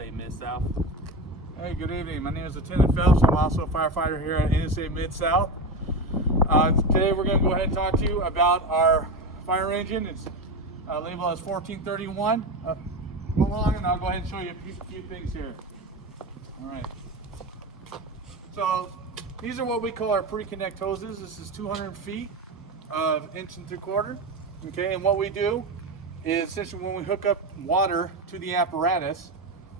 NSA Mid-South. Hey, good evening. My name is Lieutenant Phelps. I'm also a firefighter here at NSA Mid-South. Today we're going to go ahead and talk to you about our fire engine. It's labeled as 1431. Come along and I'll go ahead and show you a few things here. All right. So these are what we call our pre-connect hoses. This is 200 feet of 1.75 inches. Okay, and what we do is essentially when we hook up water to the apparatus,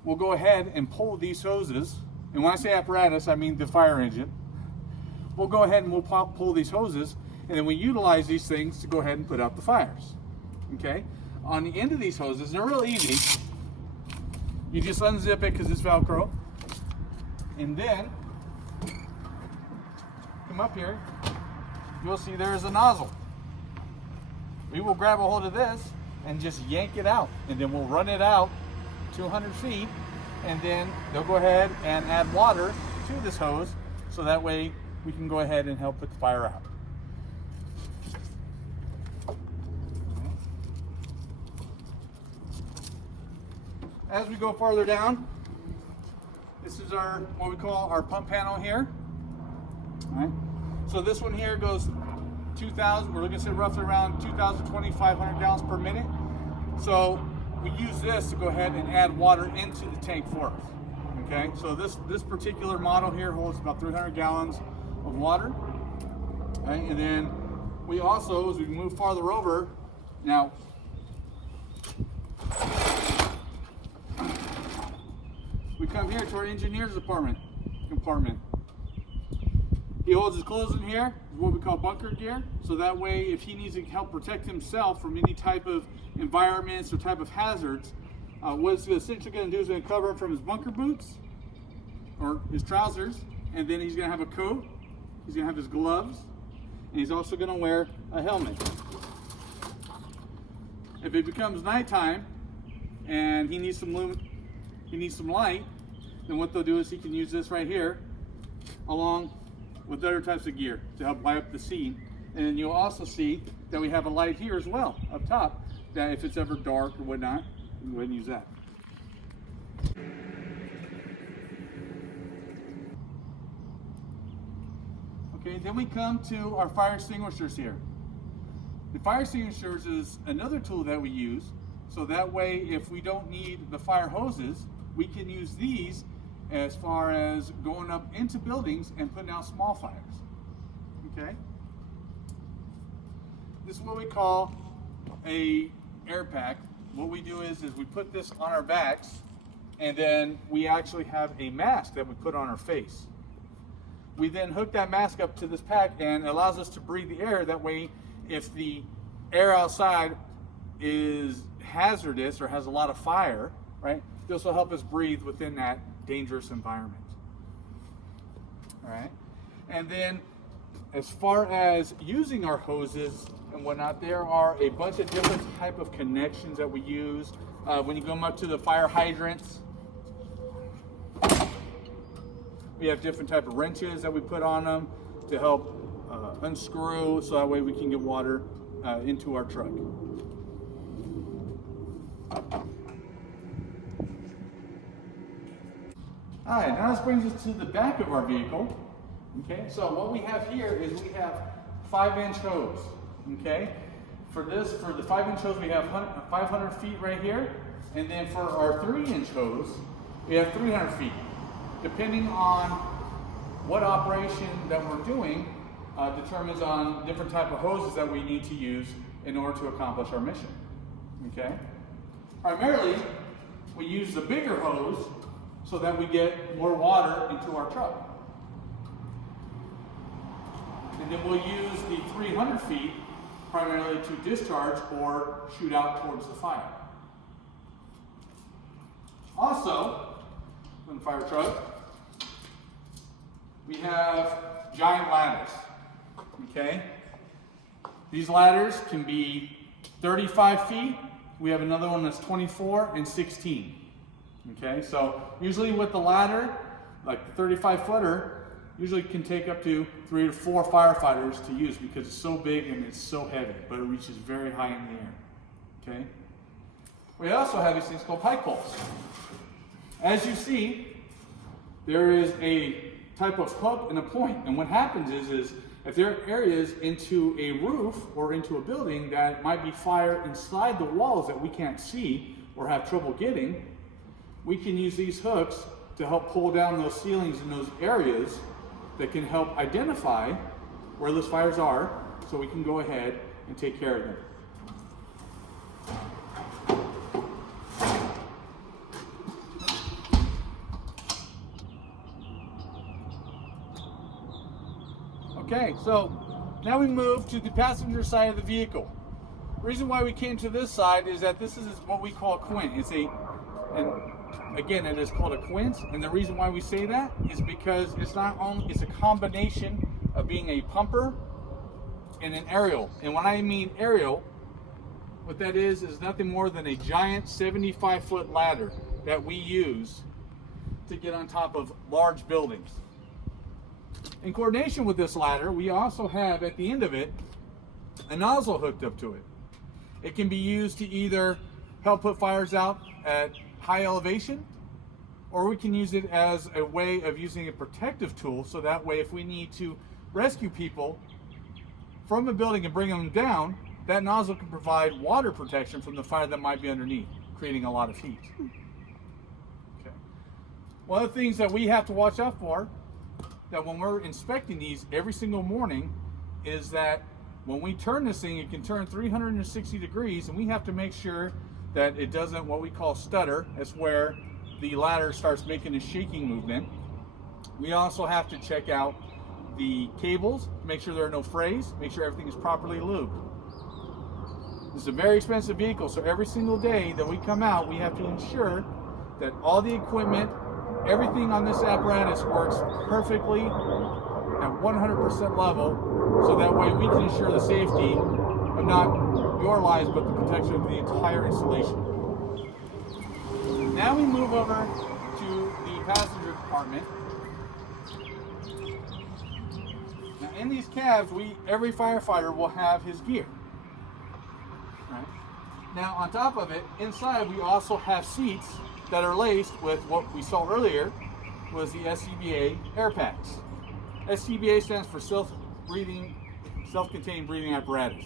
we'll go ahead and pull these hoses. And when I say apparatus, I mean the fire engine. We'll go ahead and we'll pull these hoses, and then we utilize these things to go ahead and put out the fires. Okay? On the end of these hoses, they're real easy. You just unzip it because it's Velcro. And then, come up here, you'll see there's a nozzle. We will grab a hold of this and just yank it out, and then we'll run it out 200 feet, and then they'll go ahead and add water to this hose, so that way we can go ahead and help put the fire out. As we go farther down, this is our what we call our pump panel here. All right. So this one here goes 2,000. We're looking at roughly around 2,500 gallons per minute. So we use this to go ahead and add water into the tank for us. Okay. So this particular model here holds about 300 gallons of water. Okay. And then we also, as we move farther over, now. We come here to our engineer's compartment. He holds his clothes in here, what we call bunker gear, so that way if he needs to help protect himself from any type of environments or type of hazards, what it's essentially going to do is going to cover him from his bunker boots or his trousers, and then he's going to have a coat, he's going to have his gloves, and he's also going to wear a helmet. If it becomes nighttime and he needs some light, then what they'll do is he can use this right here along with other types of gear to help light up the scene. And then you'll also see that we have a light here as well up top, that if it's ever dark or whatnot, you can go ahead and use that. Okay, then we come to our fire extinguishers here. The fire extinguishers is another tool that we use, so that way if we don't need the fire hoses, we can use these as far as going up into buildings and putting out small fires. Okay? This is what we call a air pack. What we do is we put this on our backs, and then we actually have a mask that we put on our face. We then hook that mask up to this pack, and it allows us to breathe the air. That way, if the air outside is hazardous or has a lot of fire, right, this will help us breathe within that dangerous environment. All right, and then as far as using our hoses and whatnot, there are a bunch of different type of connections that we use. When you come up to the fire hydrants, we have different type of wrenches that we put on them to help unscrew, so that way we can get water into our truck. All right, now this brings us to the back of our vehicle. Okay, so what we have here is we have 5-inch hose. Okay, for the 5-inch hose we have 500 feet right here, and then for our 3-inch hose we have 300 feet. Depending on what operation that we're doing, determines on different type of hoses that we need to use in order to accomplish our mission. Okay, primarily we use the bigger hose so that we get more water into our truck. And then we'll use the 300 feet primarily to discharge or shoot out towards the fire. Also, in the fire truck, we have giant ladders. Okay? These ladders can be 35 feet. We have another one that's 24 and 16. Okay, so usually with the ladder, like the 35-footer, usually can take up to 3 to 4 firefighters to use because it's so big and it's so heavy, but it reaches very high in the air. Okay, we also have these things called pike poles. As you see, there is a type of hook and a point. And what happens is if there are areas into a roof or into a building that might be fire inside the walls that we can't see or have trouble getting, we can use these hooks to help pull down those ceilings in those areas that can help identify where those fires are, so we can go ahead and take care of them. Okay, so now we move to the passenger side of the vehicle. The reason why we came to this side is that this is what we call a quint. And again, it is called a quint, and the reason why we say that is because it's a combination of being a pumper and an aerial. And when I mean aerial, what that is nothing more than a giant 75-foot ladder that we use to get on top of large buildings. In coordination with this ladder, we also have at the end of it a nozzle hooked up to it. It can be used to either help put fires out at high elevation, or we can use it as a way of using a protective tool, so that way if we need to rescue people from a building and bring them down, that nozzle can provide water protection from the fire that might be underneath, creating a lot of heat. Okay. One of the things that we have to watch out for, that when we're inspecting these every single morning, is that when we turn this thing, it can turn 360 degrees, and we have to make sure that it doesn't, what we call stutter. That's where the ladder starts making a shaking movement. We also have to check out the cables, make sure there are no frays, make sure everything is properly lubed. This is a very expensive vehicle, so every single day that we come out, we have to ensure that all the equipment, everything on this apparatus works perfectly at 100% level, so that way we can ensure the safety of not your lives, but the protection of the entire installation. Now we move over to the passenger compartment. Now in these cabs, every firefighter will have his gear. Right? Now on top of it, inside we also have seats that are laced with what we saw earlier was the SCBA air packs. SCBA stands for self-contained breathing apparatus.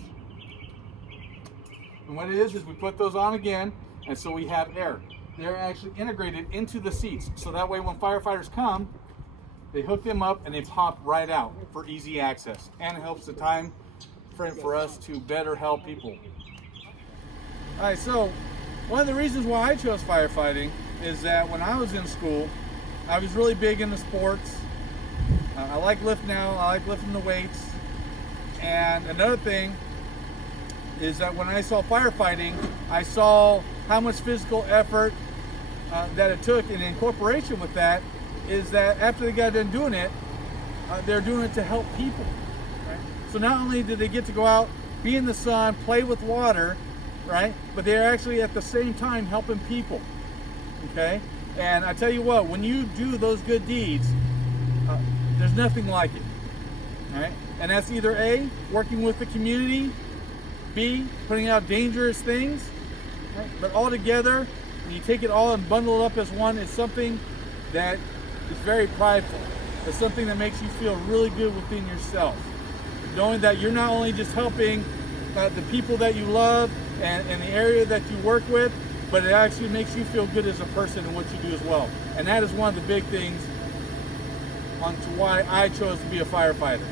And what it is we put those on again, and so we have air. They're actually integrated into the seats, so that way when firefighters come, they hook them up and they pop right out for easy access, and it helps the time frame for us to better help people. All right, so one of the reasons why I chose firefighting is that when I was in school, I was really big into sports. I like lifting out, I like lifting the weights. And another thing is that when I saw firefighting, I saw how much physical effort that it took, and in cooperation with that is that after they got done doing it, they're doing it to help people. Right? So not only did they get to go out, be in the sun, play with water, right? But they're actually at the same time helping people. Okay? And I tell you what, when you do those good deeds, there's nothing like it. Right? And that's either A, working with the community, B, putting out dangerous things, right? But all together, when you take it all and bundle it up as one, it's something that is very prideful. It's something that makes you feel really good within yourself. Knowing that you're not only just helping the people that you love and the area that you work with, but it actually makes you feel good as a person in what you do as well. And that is one of the big things on to why I chose to be a firefighter.